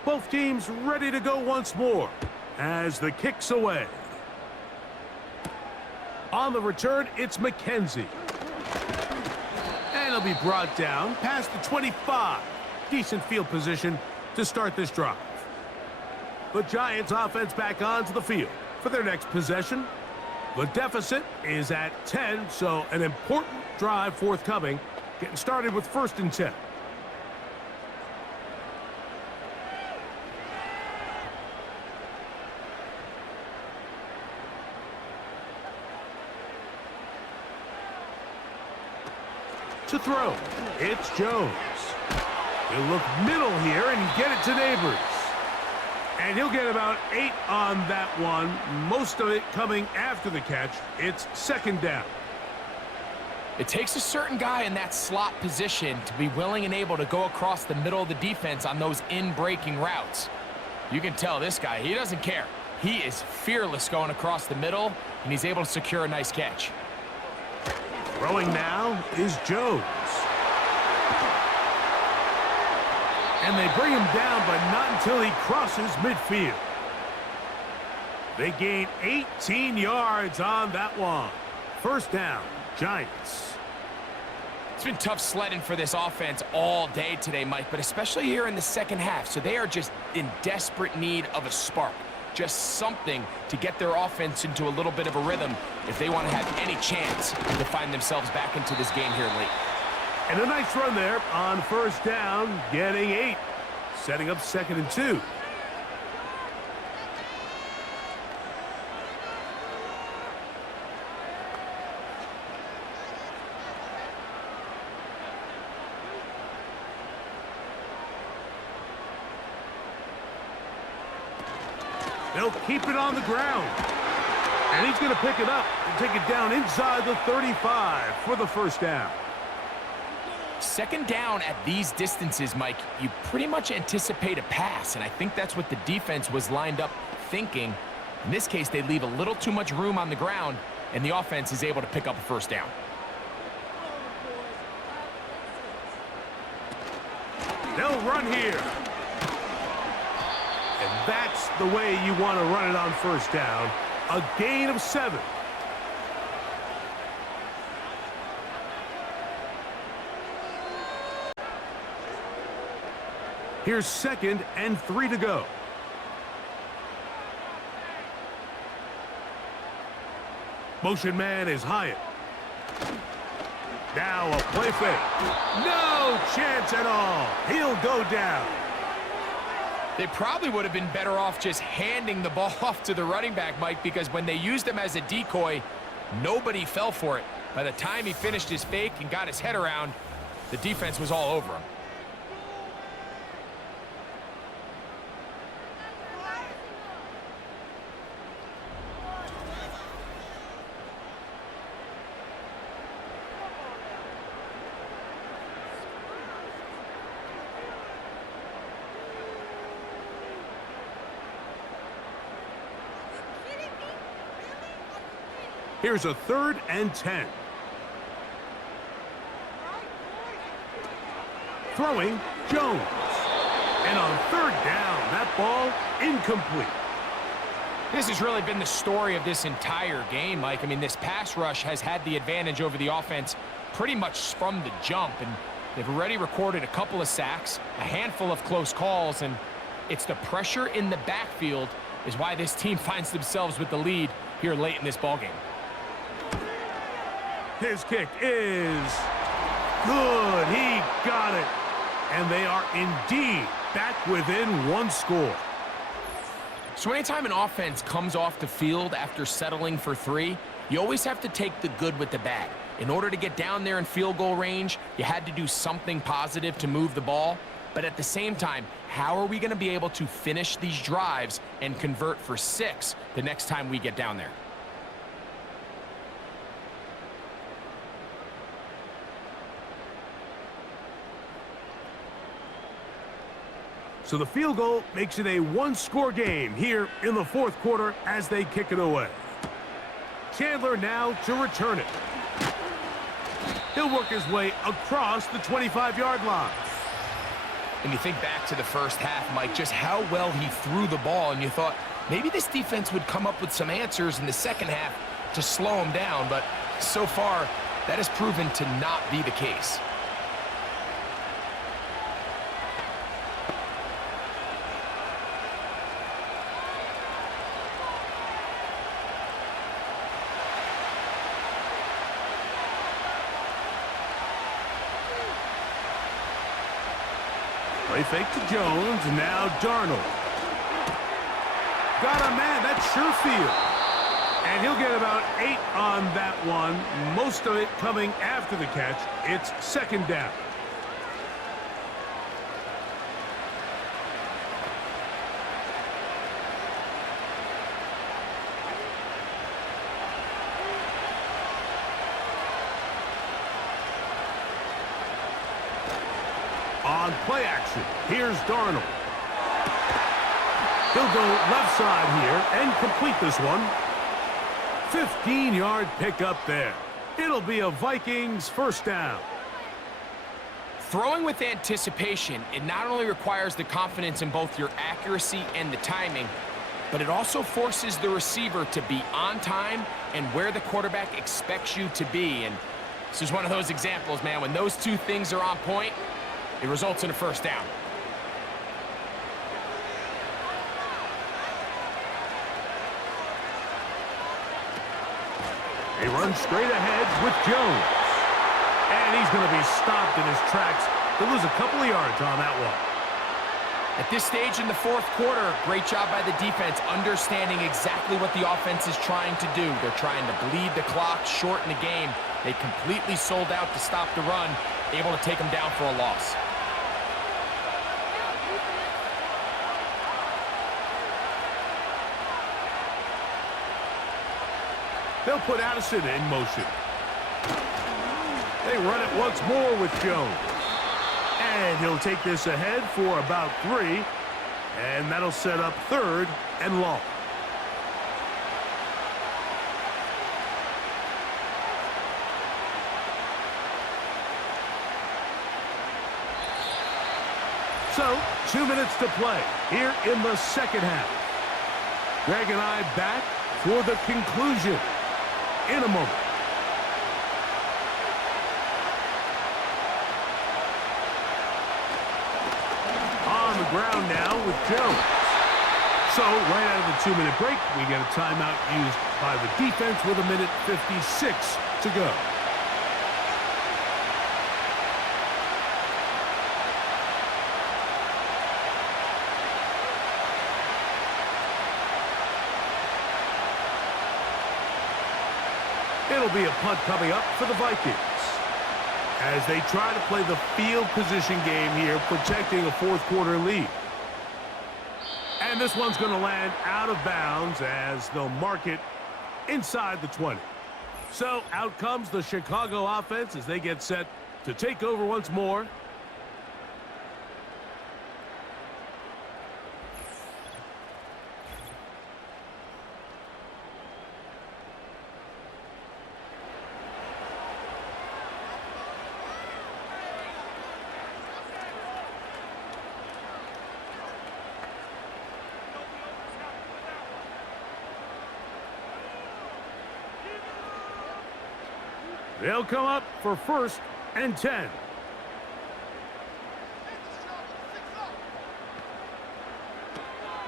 Both teams ready to go once more as the kick's away. On the return, it's McKenzie. And he'll be brought down past the 25. Decent field position to start this drive. The Giants offense back onto the field for their next possession. The deficit is at 10, so an important drive forthcoming. Getting started with 1st and 10. To throw, it's Jones. He'll look middle here and get it to Neighbors. And he'll get about 8 on that one, most of it coming after the catch. It's 2nd down. It takes a certain guy in that slot position to be willing and able to go across the middle of the defense on those in-breaking routes. You can tell this guy, he doesn't care. He is fearless going across the middle, and he's able to secure a nice catch. Throwing now is Jones. And they bring him down, but not until he crosses midfield. They gain 18 yards on that one. 1st down, Giants. It's been tough sledding for this offense all day today, Mike, but especially here in the second half. So they are just in desperate need of a spark. Just something to get their offense into a little bit of a rhythm if they want to have any chance to find themselves back into this game here late. And a nice run there on 1st down, getting 8. Setting up 2nd and 2. They'll keep it on the ground. And he's going to pick it up and take it down inside the 35 for the 1st down. 2nd down at these distances, Mike, you pretty much anticipate a pass, and I think that's what the defense was lined up thinking. In this case, they leave a little too much room on the ground, and the offense is able to pick up a 1st down. They'll run here. And that's the way you want to run it on 1st down. A gain of 7. Here's 2nd and 3 to go. Motion man is Hyatt. Now a play fake. No chance at all. He'll go down. They probably would have been better off just handing the ball off to the running back, Mike, because when they used him as a decoy, nobody fell for it. By the time he finished his fake and got his head around, the defense was all over him. Here's a 3rd and 10. Throwing, Jones. And on 3rd down, that ball incomplete. This has really been the story of this entire game, Mike. I mean, this pass rush has had the advantage over the offense pretty much from the jump, and they've already recorded a couple of sacks, a handful of close calls, and it's the pressure in the backfield is why this team finds themselves with the lead here late in this ballgame. His kick is good. He got it. And they are indeed back within 1 score. So anytime an offense comes off the field after settling for 3, you always have to take the good with the bad. In order to get down there in field goal range, you had to do something positive to move the ball. But at the same time, how are we going to be able to finish these drives and convert for 6 the next time we get down there? So the field goal makes it a one-score game here in the fourth quarter as they kick it away. Chandler now to return it. He'll work his way across the 25-yard line. And you think back to the first half, Mike, just how well he threw the ball, and you thought maybe this defense would come up with some answers in the second half to slow him down, but so far that has proven to not be the case. Play fake to Jones, now Darnold. Got a man, that's Sherfield. And he'll get about 8 on that one, most of it coming after the catch. It's second down. On play action, here's Darnold. He'll go left side here and complete this one. 15-yard pickup there. It'll be a Vikings first down. Throwing with anticipation, it not only requires the confidence in both your accuracy and the timing, but it also forces the receiver to be on time and where the quarterback expects you to be. And this is one of those examples, man. When those two things are on point, it results in a first down. He runs straight ahead with Jones. And he's going to be stopped in his tracks. He'll lose a couple of yards on that one. At this stage in the fourth quarter, great job by the defense understanding exactly what the offense is trying to do. They're trying to bleed the clock, shorten the game. They completely sold out to stop the run, able to take them down for a loss. They'll put Addison in motion. They run it once more with Jones. And he'll take this ahead for about 3. And that'll set up third and long. So, 2 minutes to play here in the second half. Greg and I back for the conclusion in a moment. On the ground now with Jones. So, right out of the 2-minute break, we get a timeout used by the defense with 1:56 to go. It'll be a punt coming up for the Vikings as they try to play the field position game here, protecting a fourth quarter lead. And this one's going to land out of bounds as they'll mark it inside the 20. So out comes the Chicago offense as they get set to take over once more. They'll come up for 1st and 10.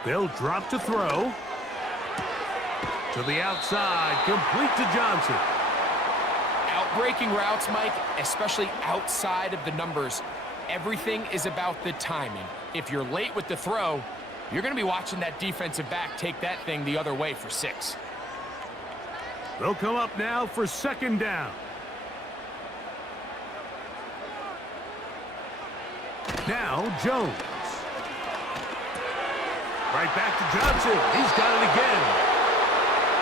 They'll drop to throw. To the outside, complete to Johnson. Outbreaking routes, Mike, especially outside of the numbers, everything is about the timing. If you're late with the throw, you're going to be watching that defensive back take that thing the other way for 6. They'll come up now for 2nd down. Now Jones. Right back to Johnson. He's got it again.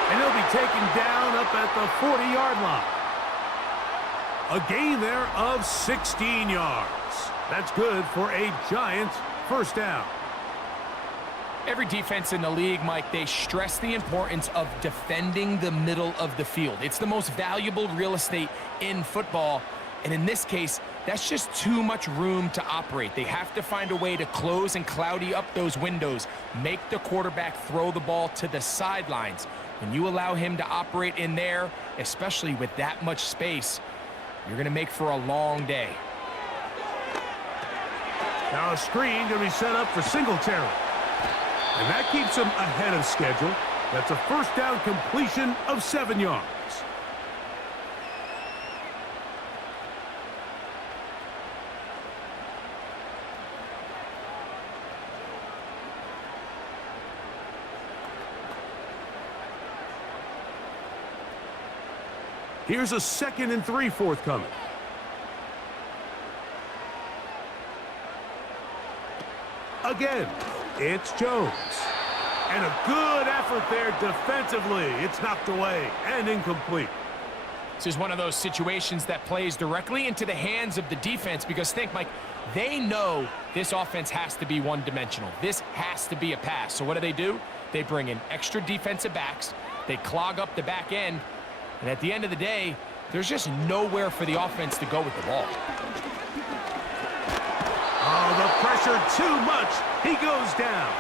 And he'll be taken down up at the 40-yard line. A gain there of 16 yards. That's good for a Giants first down. Every defense in the league, Mike, they stress the importance of defending the middle of the field. It's the most valuable real estate in football. And in this case, that's just too much room to operate. They have to find a way to close and cloudy up those windows, make the quarterback throw the ball to the sidelines. When you allow him to operate in there, especially with that much space, you're going to make for a long day. Now a screen going to be set up for Singletary. And that keeps him ahead of schedule. That's a first down completion of 7 yards. Here's a 2nd and 3 forthcoming. Again, it's Jones. And a good effort there defensively. It's knocked away and incomplete. This is one of those situations that plays directly into the hands of the defense because think, Mike, they know this offense has to be one-dimensional. This has to be a pass. So what do? They bring in extra defensive backs. They clog up the back end. And at the end of the day, there's just nowhere for the offense to go with the ball. Oh, the pressure too much. He goes down.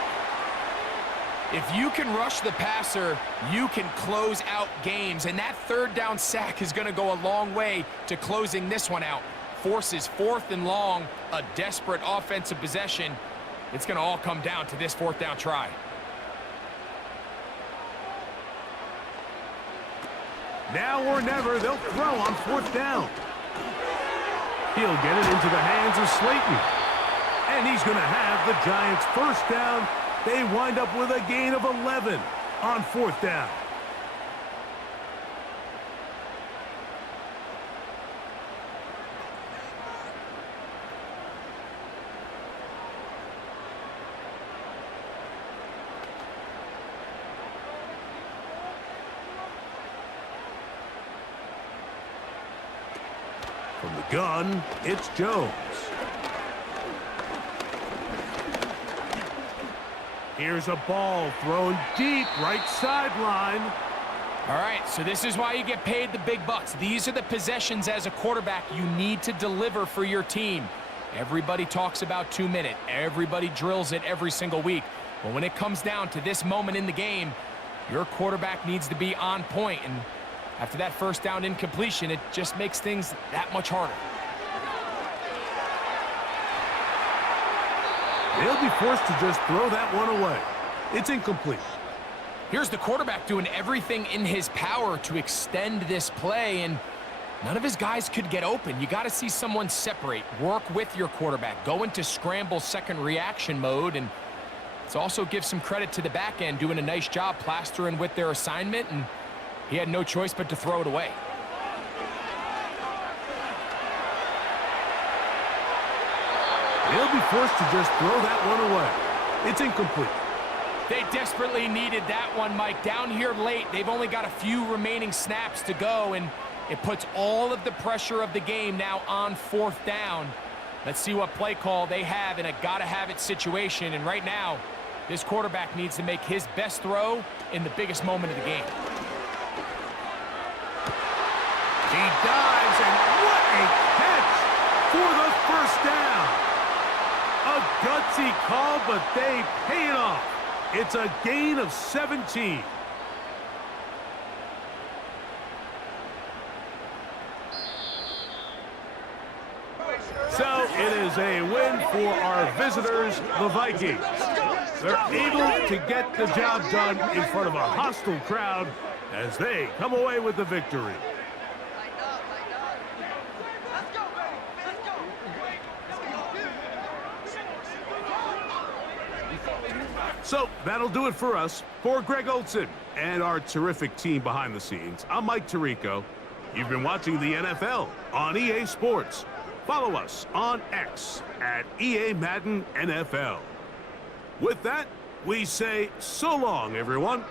If you can rush the passer, you can close out games. And that 3rd down sack is going to go a long way to closing this one out. Forces 4th and long, a desperate offensive possession. It's going to all come down to this 4th down try. Now or never, they'll throw on 4th down. He'll get it into the hands of Slayton. And he's going to have the Giants first down. They wind up with a gain of 11 on 4th down. From the gun, it's Jones. Here's a ball thrown deep, right sideline. All right, so this is why you get paid the big bucks. These are the possessions as a quarterback you need to deliver for your team. Everybody talks about 2-minute. Everybody drills it every single week. But when it comes down to this moment in the game, your quarterback needs to be on point. And after that first down incompletion, it just makes things that much harder. They'll be forced to just throw that one away. It's incomplete. Here's the quarterback doing everything in his power to extend this play, and none of his guys could get open. You got to see someone separate, work with your quarterback, go into scramble second reaction mode, and let's also give some credit to the back end doing a nice job plastering with their assignment, and he had no choice but to throw it away. They'll be forced to just throw that one away. It's incomplete. They desperately needed that one, Mike. Down here late, they've only got a few remaining snaps to go, and it puts all of the pressure of the game now on 4th down. Let's see what play call they have in a gotta-have-it situation, and right now, this quarterback needs to make his best throw in the biggest moment of the game. He dives, and what a catch for the first down. A gutsy call, but they pay it off. It's a gain of 17. So it is a win for our visitors, the Vikings. They're able to get the job done in front of a hostile crowd as they come away with the victory. So that'll do it for us. For Greg Olson and our terrific team behind the scenes, I'm Mike Tirico. You've been watching the NFL on EA Sports. Follow us on X at EA Madden NFL. With that, We say so long, everyone.